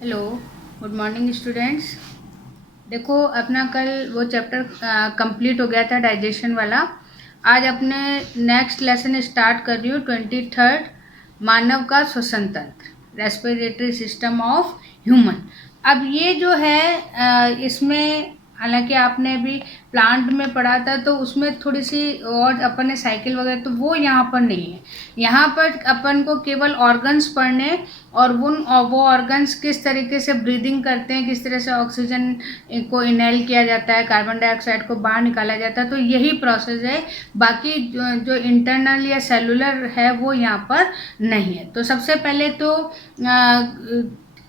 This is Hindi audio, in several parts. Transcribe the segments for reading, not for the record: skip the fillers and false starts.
Hello, good morning students. देखो अपना कल वो चैप्टर कंप्लीट हो गया था डाइजेशन वाला। आज अपने नेक्स्ट लेसन स्टार्ट कर रही हूँ 23rd, मानव का श्वसन तंत्र, रेस्पिरेटरी सिस्टम ऑफ ह्यूमन। अब ये जो है इसमें हालांकि आपने अभी प्लांट में पढ़ा था तो उसमें थोड़ी सी और अपन ने साइकिल वगैरह, तो वो यहाँ पर नहीं है। यहाँ पर अपन को केवल ऑर्गन्स पढ़ने और वो ऑर्गन्स किस तरीके से ब्रीदिंग करते हैं, किस तरह से ऑक्सीजन को इनहेल किया जाता है, कार्बन डाइऑक्साइड को बाहर निकाला जाता है, तो यही प्रोसेस है। बाकी जो इंटरनल या सेलुलर है वो यहाँ पर नहीं है। तो सबसे पहले तो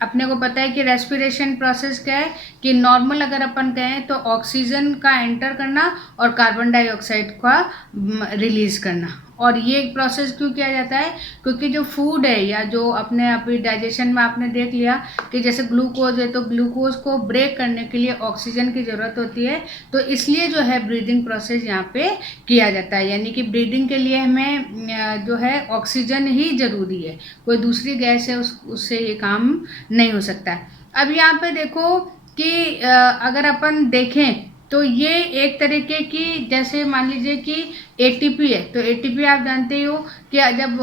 अपने को पता है कि रेस्पिरेशन प्रोसेस क्या है, कि नॉर्मल अगर अपन कहें तो ऑक्सीजन का एंटर करना और कार्बन डाइऑक्साइड का रिलीज करना। और ये प्रोसेस क्यों किया जाता है, क्योंकि जो फूड है या जो अपने अभी डाइजेशन में आपने देख लिया कि जैसे ग्लूकोज है तो ग्लूकोज को ब्रेक करने के लिए ऑक्सीजन की ज़रूरत होती है, तो इसलिए जो है ब्रीदिंग प्रोसेस यहाँ पे किया जाता है। यानी कि ब्रीदिंग के लिए हमें जो है ऑक्सीजन ही ज़रूरी है, कोई दूसरी गैस है उससे ये काम नहीं हो सकता है। अब यहाँ पे देखो कि अगर अपन देखें तो ये एक तरीके की, जैसे मान लीजिए कि एटीपी है, तो एटीपी आप जानते हो कि जब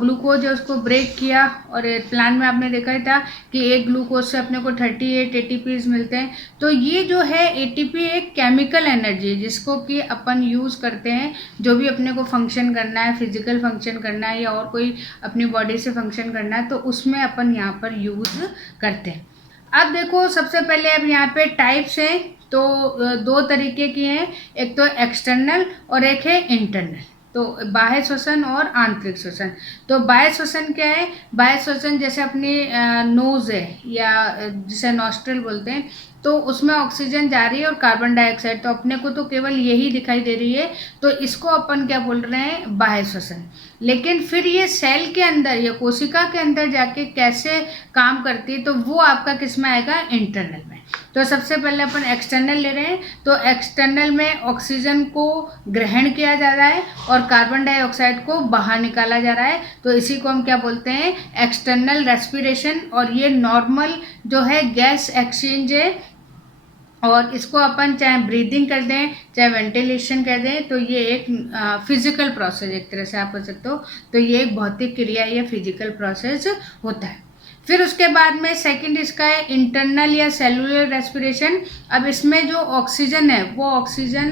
ग्लूकोज है उसको ब्रेक किया, और प्लांट में आपने देखा ही था कि एक ग्लूकोज से अपने को 38 एटीपीज मिलते हैं। तो ये जो है एटीपी एक केमिकल एनर्जी है जिसको कि अपन यूज़ करते हैं जो भी अपने को फंक्शन करना है, फिजिकल फंक्शन करना है या और कोई अपनी बॉडी से फंक्शन करना है, तो उसमें अपन यहाँ पर यूज़ करते हैं। अब देखो सबसे पहले अब यहाँ पे टाइप्स हैं, तो दो तरीके की हैं, एक तो एक्सटर्नल और एक है इंटरनल। तो बाह्य श्वसन और आंतरिक श्वसन। तो बाह्य श्वसन क्या है, बाह्य श्वसन जैसे अपनी नोज है या जिसे नॉस्ट्रल बोलते हैं, तो उसमें ऑक्सीजन जा रही है और कार्बन डाइऑक्साइड, तो अपने को तो केवल यही दिखाई दे रही है, तो इसको अपन क्या बोल रहे हैं, बाह्य श्वसन। लेकिन फिर ये सेल के अंदर या कोशिका के अंदर जाके कैसे काम करती है, तो वो आपका किस में आएगा, इंटरनल में। तो सबसे पहले अपन एक्सटर्नल ले रहे हैं, तो एक्सटर्नल में ऑक्सीजन को ग्रहण किया जा रहा है और कार्बन डाइऑक्साइड को बाहर निकाला जा रहा है, तो इसी को हम क्या बोलते हैं, एक्सटर्नल रेस्पिरेशन। और ये नॉर्मल जो है गैस एक्सचेंज है, और इसको अपन चाहे ब्रीदिंग कर दें चाहे वेंटिलेशन कर दें, तो ये एक फिजिकल प्रोसेस एक तरह से आप बोल सकते हो। तो ये एक भौतिक क्रिया या फिजिकल प्रोसेस होता है। फिर उसके बाद में सेकंड इसका है इंटरनल या सेलुलर रेस्पिरेशन। अब इसमें जो ऑक्सीजन है वो ऑक्सीजन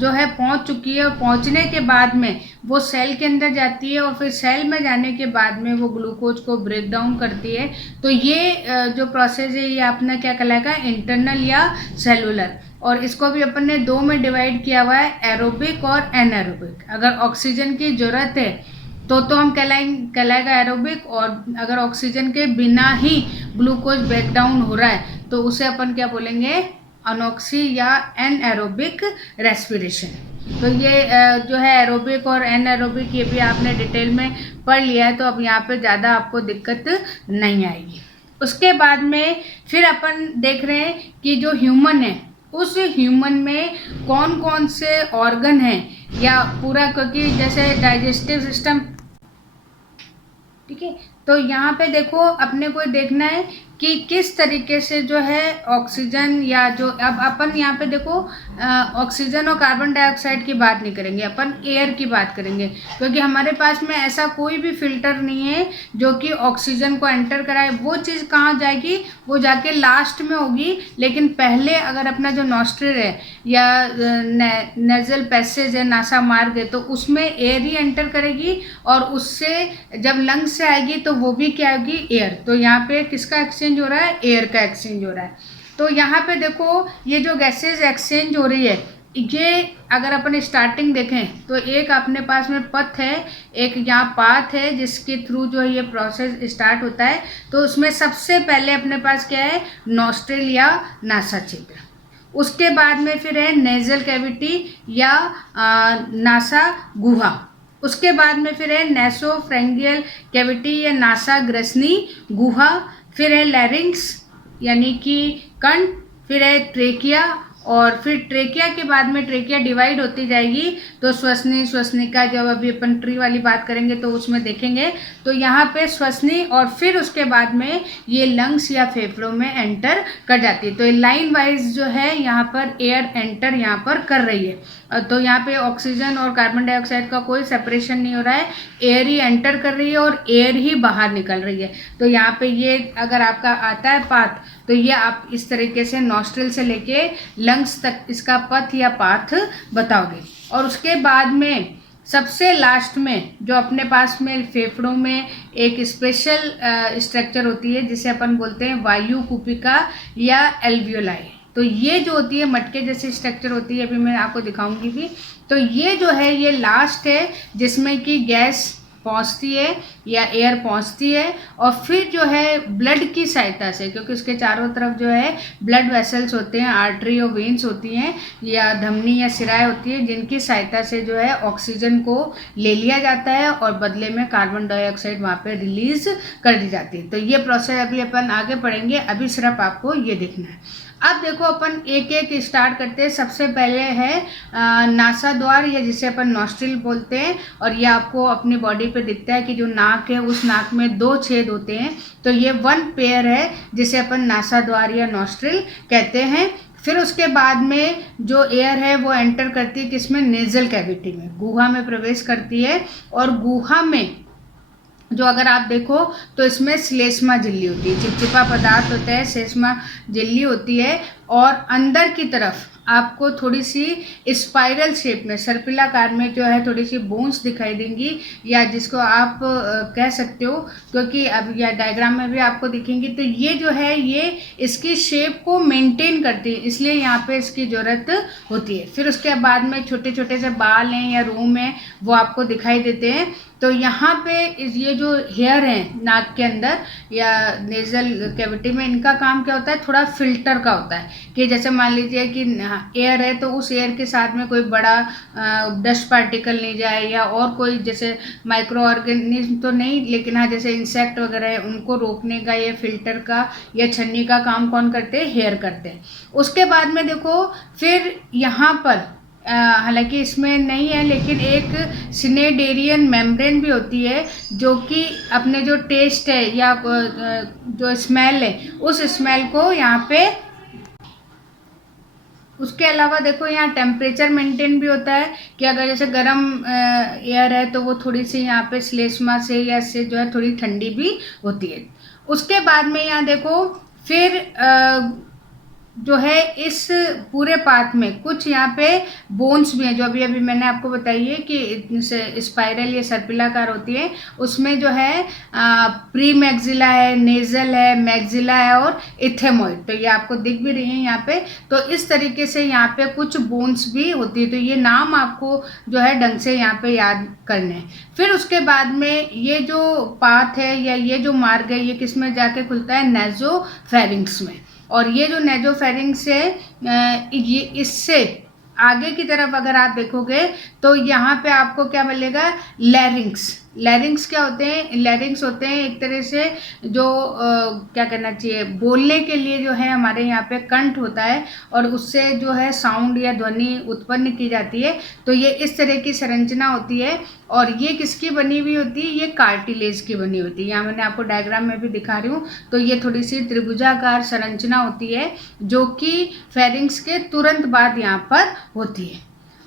जो है पहुंच चुकी है, और पहुंचने के बाद में वो सेल के अंदर जाती है, और फिर सेल में जाने के बाद में वो ग्लूकोज को ब्रेक डाउन करती है। तो ये जो प्रोसेस है ये अपना क्या कहलाएगा, इंटरनल या सेलुलर। और इसको भी अपन ने दो में डिवाइड किया हुआ है, एरोबिक और एनएरोबिक। अगर ऑक्सीजन की ज़रूरत है तो हम कहलाएगा एरोबिक, और अगर ऑक्सीजन के बिना ही ग्लूकोज ब्रेक डाउन हो रहा है तो उसे अपन क्या बोलेंगे, अनॉक्सी या एनएरोबिक रेस्पिरेशन। तो ये जो है एरोबिक और एनएरोबिक ये भी आपने डिटेल में पढ़ लिया है, तो अब यहाँ पे ज़्यादा आपको दिक्कत नहीं आएगी। उसके बाद में फिर अपन देख रहे हैं कि जो ह्यूमन है उस ह्यूमन में कौन कौन से ऑर्गन हैं या पूरा, क्योंकि जैसे डाइजेस्टिव सिस्टम, ठीक है। तो यहाँ पे देखो अपने को देखना है कि किस तरीके से जो है ऑक्सीजन या जो, अब अपन यहाँ पे देखो ऑक्सीजन और कार्बन डाइऑक्साइड की बात नहीं करेंगे, अपन एयर की बात करेंगे, क्योंकि हमारे पास में ऐसा कोई भी फिल्टर नहीं है जो कि ऑक्सीजन को एंटर कराए। वो चीज़ कहाँ जाएगी, वो जाके लास्ट में होगी। लेकिन पहले अगर अपना जो नॉस्ट्रिल है या नेजल पैसेज है, नासा मार्ग है, तो उसमें एयर ही एंटर करेगी, और उससे जब लंग्स से आएगी तो वो भी क्या होगी, एयर। तो यहाँ पे किसका एक्सचेंज हो रहा है, एयर का एक्सचेंज हो रहा है। तो यहाँ पे देखो ये जो गैसेज एक्सचेंज हो रही है, ये अगर अपन स्टार्टिंग देखें तो एक अपने पास में पथ है, एक यहाँ पाथ है जिसके थ्रू जो ये प्रोसेस स्टार्ट होता है। तो उसमें सबसे पहले अपने पास क्या है, नॉस्ट्रिल या नासा छिद्र। उसके बाद में फिर है नेजल कैविटी या नासा गुहा। उसके बाद में फिर है नेसोफ्रेंगियल कैविटी या नासा ग्रसनी गुहा। फिर है लैरिंक्स यानी कि कंठ। फिर है ट्रेकिया और फिर ट्रेकिया के बाद में ट्रेकिया डिवाइड होती जाएगी, तो श्वसनी, श्वसनिका, जब अभी अपन ट्री वाली बात करेंगे तो उसमें देखेंगे। तो यहाँ पे श्वसनी और फिर उसके बाद में ये लंग्स या फेफड़ों में एंटर कर जाती है। तो लाइन वाइज जो है यहाँ पर एयर एंटर यहाँ पर कर रही है। तो यहाँ पे ऑक्सीजन और कार्बन डाइऑक्साइड का कोई सेपरेशन नहीं हो रहा है, एयर ही एंटर कर रही है और एयर ही बाहर निकल रही है। तो यहाँ पे ये अगर आपका आता है पाथ, तो ये आप इस तरीके से नॉस्ट्रिल से लेके लंग्स तक इसका पथ या पाथ बताओगे। और उसके बाद में सबसे लास्ट में जो अपने पास में फेफड़ों में एक स्पेशल स्ट्रक्चर होती है जिसे अपन बोलते हैं वायु कूपिका या एल्वियोलाई। तो ये जो होती है मटके जैसी स्ट्रक्चर होती है, अभी मैं आपको दिखाऊंगी भी। तो ये जो है ये लास्ट है जिसमें कि गैस पहुंचती है या एयर पहुंचती है, और फिर जो है ब्लड की सहायता से, क्योंकि उसके चारों तरफ जो है ब्लड वेसल्स होते हैं, आर्टरी और वेन्स होती हैं या धमनी या सिराएं होती है, जिनकी सहायता से जो है ऑक्सीजन को ले लिया जाता है और बदले में कार्बन डाइऑक्साइड वहाँ पे रिलीज कर दी जाती है। तो ये प्रोसेस अभी अपन आगे पढ़ेंगे, अभी सिर्फ आपको ये देखना है। अब देखो अपन एक एक स्टार्ट करते हैं। सबसे पहले है नासा द्वार, या जिसे अपन नॉस्ट्रिल बोलते हैं, और ये आपको अपनी बॉडी पे दिखता है कि जो नाक है उस नाक में 2 छेद होते हैं। तो ये 1 पेयर है जिसे अपन नासा द्वार या नॉस्ट्रिल कहते हैं। फिर उसके बाद में जो एयर है वो एंटर करती है किसमें, नेजल कैविटी में, गुहा में प्रवेश करती है। और गुहा में जो अगर आप देखो तो इसमें श्लेष्मा झिल्ली होती है, चिपचिपा पदार्थ होता है, श्लेष्मा झिल्ली होती है। और अंदर की तरफ आपको थोड़ी सी स्पाइरल शेप में, सर्पिलाकार में जो है थोड़ी सी बोन्स दिखाई देंगी, या जिसको आप कह सकते हो, क्योंकि अब या डायग्राम में भी आपको दिखेंगी। तो ये जो है ये इसकी शेप को मेंटेन करती है, इसलिए यहाँ पे इसकी ज़रूरत होती है। फिर उसके बाद में छोटे छोटे से बाल हैं या रोम हैं वो आपको दिखाई देते हैं। तो यहाँ पे ये जो हेयर हैं नाक के अंदर या नेजल कैविटी में, इनका काम क्या होता है, थोड़ा फिल्टर का होता है कि जैसे मान लीजिए कि एयर है तो उस एयर के साथ में कोई बड़ा डस्ट पार्टिकल नहीं जाए, या और कोई जैसे माइक्रो ऑर्गेनिज्म तो नहीं, लेकिन हाँ जैसे इंसेक्ट वगैरह है उनको रोकने का ये फिल्टर का या छन्नी का काम कौन करते हैं, हेयर करते हैं। उसके बाद में देखो फिर यहाँ पर हालांकि इसमें नहीं है लेकिन एक सिनेडेरियन मेम्ब्रेन भी होती है, जो कि अपने जो टेस्ट है या जो स्मेल है उस स्मेल को यहाँ पे, उसके अलावा देखो यहाँ टेम्परेचर मेंटेन भी होता है कि अगर जैसे गर्म एयर है तो वो थोड़ी सी यहाँ पे श्लेष्मा से या इससे जो है थोड़ी ठंडी भी होती है। उसके बाद में यहाँ देखो फिर जो है इस पूरे पाथ में कुछ यहाँ पे बोन्स भी हैं, जो अभी अभी मैंने आपको बताई है कि स्पाइरल या सर्पिलाकार होती है। उसमें जो है प्री मैक्सिला है, नेजल है, मैक्सिला है और इथेमॉइड, तो ये आपको दिख भी रही है यहाँ पे। तो इस तरीके से यहाँ पे कुछ बोन्स भी होती है। तो ये नाम आपको जो है ढंग से यहाँ पे याद करने हैं। फिर उसके बाद में ये जो पाथ है या ये जो मार्ग है ये किस में जाके खुलता है, नेजोफेरिंक्स में। और ये जो नेजोफेरिंक्स है ये इससे आगे की तरफ अगर आप देखोगे तो यहाँ पे आपको क्या मिलेगा, लैरिंक्स। लैरिंक्स क्या होते हैं, लैरिंक्स होते हैं एक तरह से जो क्या कहना चाहिए, बोलने के लिए जो है हमारे यहाँ पे कंठ होता है और उससे जो है साउंड या ध्वनि उत्पन्न की जाती है। तो ये इस तरह की संरचना होती है। और ये किसकी बनी हुई होती है, ये कार्टिलेज की बनी होती है। यहाँ मैंने आपको डायग्राम में भी दिखा रही हूँ। तो ये थोड़ी सी त्रिभुजाकार संरचना होती है जो कि फेरिंक्स के तुरंत बाद यहाँ पर होती है।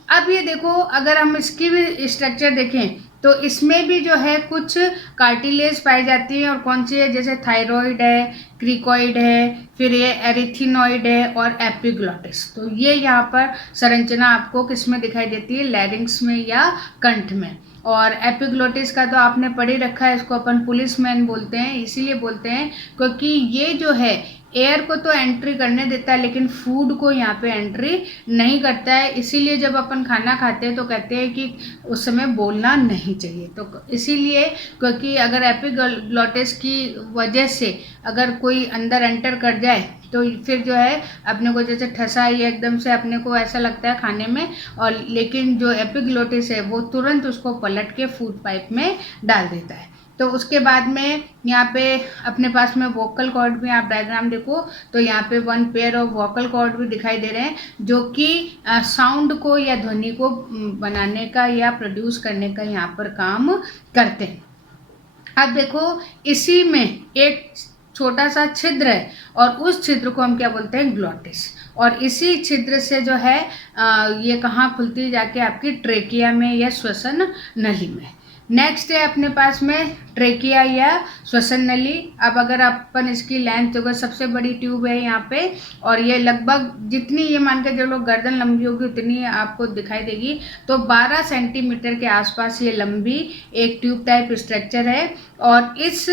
अब ये देखो अगर हम इसकी भी स्ट्रक्चर देखें तो इसमें भी जो है कुछ कार्टिलेज पाई जाती है। और कौन सी है, जैसे थायराइड है, क्रिकॉइड है, फिर ये एरिथिनॉइड है और एपिग्लॉटिस। तो ये यहाँ पर संरचना आपको किस में दिखाई देती है, लैरिंक्स में या कंठ में। और एपिग्लॉटिस का तो आपने पढ़ ही रखा है, इसको अपन पुलिसमैन बोलते हैं। इसीलिए बोलते हैं क्योंकि ये जो है एयर को तो एंट्री करने देता है लेकिन फूड को यहाँ पे एंट्री नहीं करता है। इसीलिए जब अपन खाना खाते हैं तो कहते हैं कि उस समय बोलना नहीं चाहिए। तो इसीलिए क्योंकि अगर एपिग्लॉटिस की वजह से अगर कोई अंदर एंटर कर जाए तो फिर जो है अपने को जैसे ठसा ही एकदम से अपने को ऐसा लगता है खाने में, और लेकिन जो एपिग्लॉटिस है वो तुरंत उसको पलट के फूड पाइप में डाल देता है। तो उसके बाद में यहाँ पे अपने पास में वोकल कॉर्ड में आप डायग्राम देखो तो यहाँ पे 1 पेयर ऑफ वोकल कॉर्ड भी दिखाई दे रहे हैं, जो कि साउंड को या ध्वनि को बनाने का या प्रोड्यूस करने का यहाँ पर काम करते हैं। अब देखो इसी में एक छोटा सा छिद्र है और उस छिद्र को हम क्या बोलते हैं, ग्लॉटिस। और इसी छिद्र से जो है ये कहाँ खुलती है, जाके आपकी ट्रेकिया में या श्वसन नली में। नेक्स्ट है अपने पास में ट्रेकिया या श्वसन नली। अब अगर अपन इसकी लेंथ जो सबसे बड़ी ट्यूब है यहाँ पे, और ये लगभग जितनी ये मान के चलो गर्दन लंबी होगी उतनी आपको दिखाई देगी, तो 12 सेंटीमीटर के आसपास ये लंबी एक ट्यूब टाइप स्ट्रक्चर है। और इस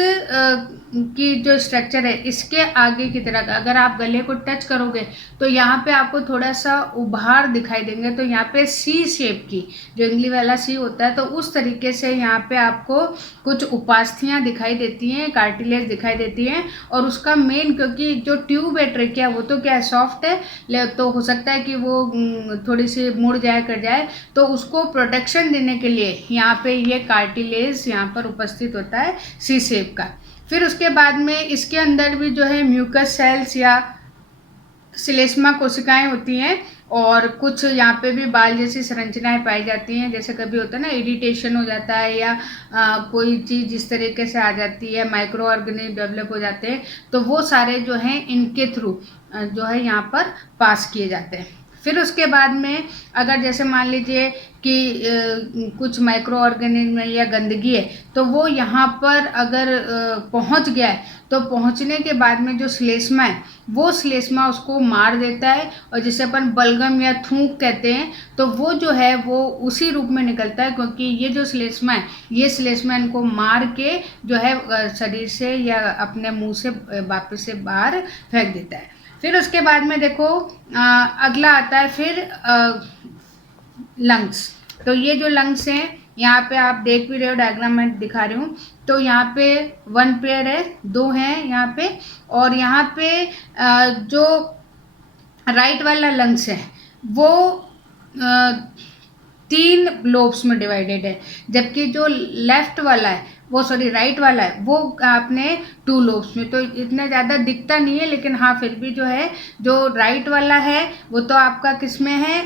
की जो स्ट्रक्चर है इसके आगे की तरफ अगर आप गले को टच करोगे तो यहाँ पे आपको थोड़ा सा उभार दिखाई देंगे। तो यहाँ पे सी शेप की, जो इंग्लिश वाला सी होता है, तो उस तरीके से यहाँ पे आपको कुछ उपास्थियाँ दिखाई देती हैं, कार्टिलेज दिखाई देती हैं। और उसका मेन, क्योंकि जो ट्यूब है ट्रेकिया वो तो क्या है, सॉफ्ट है, तो हो सकता है कि वो थोड़ी सी मुड़ जाए कर जाए, तो उसको प्रोटेक्शन देने के लिए यहाँ पे ये कार्टिलेज यहाँ पर उपस्थित होता है सी शेप का। फिर उसके बाद में इसके अंदर भी जो है म्यूकस सेल्स या श्लेष्मा कोशिकाएं होती हैं, और कुछ यहाँ पे भी बाल जैसी संरचनाएं पाई जाती हैं। जैसे कभी होता है ना, इरिटेशन हो जाता है या कोई चीज़ इस तरीके से आ जाती है, माइक्रो ऑर्गेनिज्म डेवलप हो जाते हैं, तो वो सारे जो हैं इनके थ्रू जो है यहाँ पर पास किए जाते हैं। फिर उसके बाद में अगर जैसे मान लीजिए कि कुछ माइक्रो ऑर्गेनिज्म या गंदगी है, तो वो यहाँ पर अगर पहुँच गया है, तो पहुँचने के बाद में जो श्लेष्मा है वो श्लेष्मा उसको मार देता है, और जिसे अपन बलगम या थूक कहते हैं, तो वो जो है वो उसी रूप में निकलता है, क्योंकि ये जो श्लेष्मा है ये श्लेष्मा इनको मार के जो है शरीर से या अपने मुंह से वापस से बाहर फेंक देता है। फिर उसके बाद में देखो अगला आता है फिर लंग्स। तो ये जो लंग्स हैं यहाँ पे आप देख भी रहे हो, डायग्राम में दिखा रही हूँ। तो यहाँ पे 1 पेयर है, 2 हैं यहाँ पे, और यहाँ पे जो राइट वाला लंग्स है वो 3 लोब्स में डिवाइडेड है, जबकि जो लेफ्ट वाला है वो राइट वाला है वो आपने 2 लोब्स में। तो इतना ज़्यादा दिखता नहीं है, लेकिन हाँ फिर भी जो है जो राइट वाला है वो तो आपका किस में है,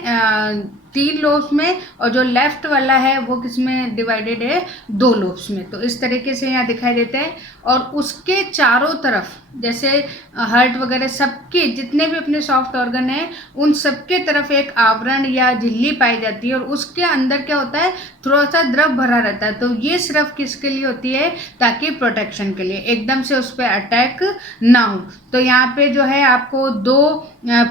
3 लोब्स में, और जो लेफ्ट वाला है वो किस में डिवाइडेड है, 2 लोब्स में। तो इस तरीके से यहाँ दिखाई देते हैं। और उसके चारों तरफ जैसे हार्ट वगैरह सबके जितने भी अपने सॉफ्ट ऑर्गन हैं उन सबके तरफ एक आवरण या झिल्ली पाई जाती है, और उसके अंदर क्या होता है, थोड़ा सा द्रव भरा रहता है। तो ये सिर्फ किसके लिए होती है, ताकि प्रोटेक्शन के लिए, एकदम से उस पर अटैक ना हो। तो यहाँ पे जो है आपको 2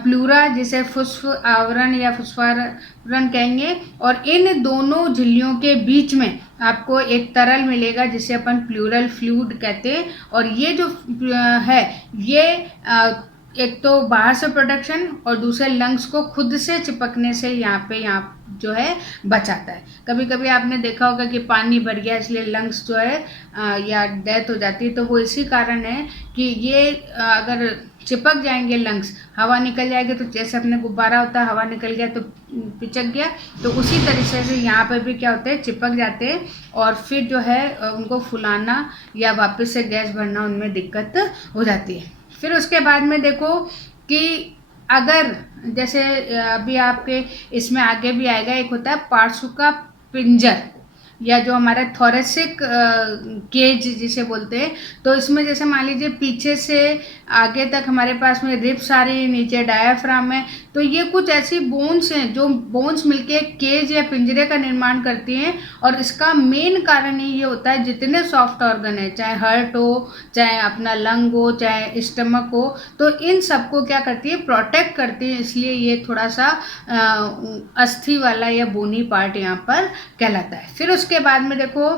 प्लूरा जिसे फुस्फ आवरण या फुस्फावरण कहेंगे, और इन दोनों झिल्लियों के बीच में आपको एक तरल मिलेगा जिसे अपन प्लूरल फ्लूइड कहते हैं। और ये जो है ये एक तो बाहर से प्रोटेक्शन और दूसरे लंग्स को खुद से चिपकने से यहाँ जो है बचाता है। कभी कभी आपने देखा होगा कि पानी भर गया इसलिए लंग्स जो है या डेथ हो जाती है, तो वो इसी कारण है कि ये अगर चिपक जाएंगे लंग्स, हवा निकल जाएगी, तो जैसे अपने गुब्बारा होता है, हवा निकल गया तो पिचक गया, तो उसी तरीके से यहाँ पे भी क्या होते हैं, चिपक जाते हैं, और फिर जो है उनको फुलाना या वापस से गैस भरना उनमें दिक्कत हो जाती है। फिर उसके बाद में देखो कि अगर जैसे अभी आपके इसमें आगे भी आएगा, एक होता है पार्श्व का पिंजर या जो हमारा थोरेसिक केज जिसे बोलते हैं। तो इसमें जैसे मान लीजिए पीछे से आगे तक हमारे पास में रिब्स आ रही है, नीचे डायाफ्राम है, तो ये कुछ ऐसी बोन्स हैं जो बोन्स मिलके केज या पिंजरे का निर्माण करती हैं। और इसका मेन कारण ही ये होता है, जितने सॉफ्ट ऑर्गन है, चाहे हार्ट हो, चाहे अपना लंग हो, चाहे स्टमक हो, तो इन सबको क्या करती है, प्रोटेक्ट करती है। इसलिए ये थोड़ा सा अस्थि वाला या बोनी पार्ट यहाँ पर कहलाता है। फिर उसके बाद में देखो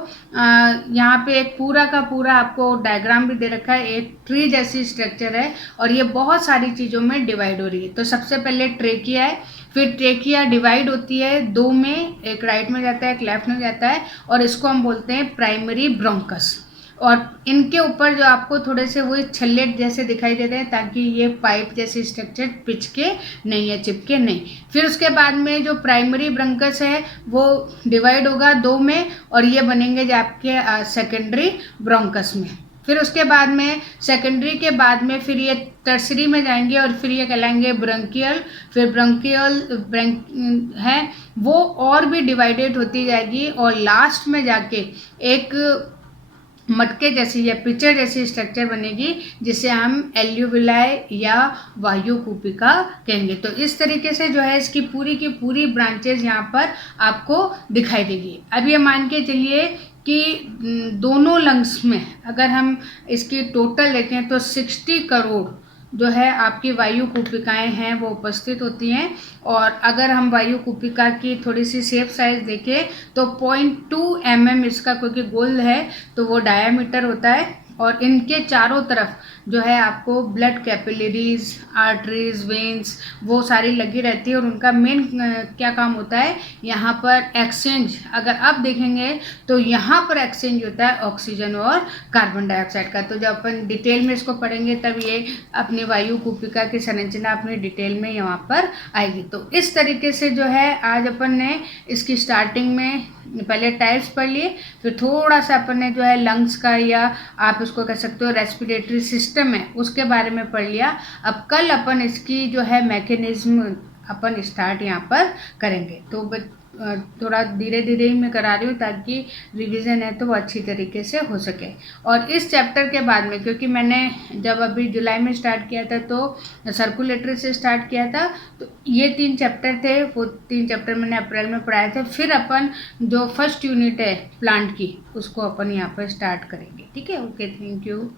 यहाँ पे एक पूरा का पूरा आपको डायग्राम भी दे रखा है, एक ट्री जैसी स्ट्रक्चर है, और ये बहुत सारी चीज़ों में डिवाइड हो रही है। तो सबसे पहले ट्रेकिया है, फिर ट्रेकिया डिवाइड होती है 2 में, एक राइट में जाता है, एक लेफ्ट में जाता है, और इसको हम बोलते हैं प्राइमरी ब्रोंकस। और इनके ऊपर जो आपको थोड़े से वो छल्ले जैसे दिखाई दे रहे हैं, ताकि ये पाइप जैसे स्ट्रक्चर पिचके नहीं है, चिपके नहीं। फिर उसके बाद में जो प्राइमरी ब्रंकस है वो डिवाइड होगा 2 में, और ये बनेंगे जो आपके सेकेंडरी ब्रोंकस में। फिर उसके बाद में सेकेंडरी के बाद में फिर ये टर्सरी में जाएंगे, और फिर ये कहलाएंगे ब्रंकियल। फिर ब्रंक है वो और भी डिवाइडेड होती जाएगी, और लास्ट में जाके एक मटके जैसी या पिक्चर जैसी स्ट्रक्चर बनेगी, जिसे हम एल्यूविलाई या वायु कूपिका कहेंगे। तो इस तरीके से जो है इसकी पूरी की पूरी ब्रांचेज यहाँ पर आपको दिखाई देगी। अब ये मान के चलिए कि दोनों लंग्स में अगर हम इसकी टोटल देखें तो 60 करोड़ जो है आपकी वायु कूपिकाएँ हैं वो उपस्थित होती हैं। और अगर हम वायु कूपिका की थोड़ी सी शेप साइज देखें तो 0.2 mm इसका क्योंकि गोल है तो वो डायामीटर होता है, और इनके चारों तरफ जो है आपको ब्लड कैपिलरीज, आर्टरीज, वेन्स वो सारी लगी रहती है। और उनका मेन क्या काम होता है, यहाँ पर एक्सचेंज, अगर आप देखेंगे तो यहाँ पर एक्सचेंज होता है ऑक्सीजन और कार्बन डाइऑक्साइड का। तो जब अपन डिटेल में इसको पढ़ेंगे तब ये अपनी वायु कूपिका की संरचना अपनी डिटेल में यहाँ पर आएगी। तो इस तरीके से जो है आज अपन ने इसकी स्टार्टिंग में पहले टाइप्स पढ़ लिए, फिर थोड़ा सा अपन ने जो है लंग्स का या आप उसको कह सकते हो रेस्पिरेटरी सिस्टम है उसके बारे में पढ़ लिया। अब कल अपन इसकी जो है मैकेनिज्म अपन स्टार्ट यहाँ पर करेंगे। तो थोड़ा धीरे धीरे ही मैं करा रही हूँ ताकि रिवीजन है तो वो अच्छी तरीके से हो सके। और इस चैप्टर के बाद में, क्योंकि मैंने जब अभी जुलाई में स्टार्ट किया था तो सर्कुलेटरी से स्टार्ट किया था, तो ये 3 चैप्टर थे, वो 3 चैप्टर मैंने अप्रैल में पढ़ाए थे। फिर अपन जो फर्स्ट यूनिट है प्लांट की उसको अपन यहाँ पर स्टार्ट करेंगे। ठीक है, ओके, थैंक यू।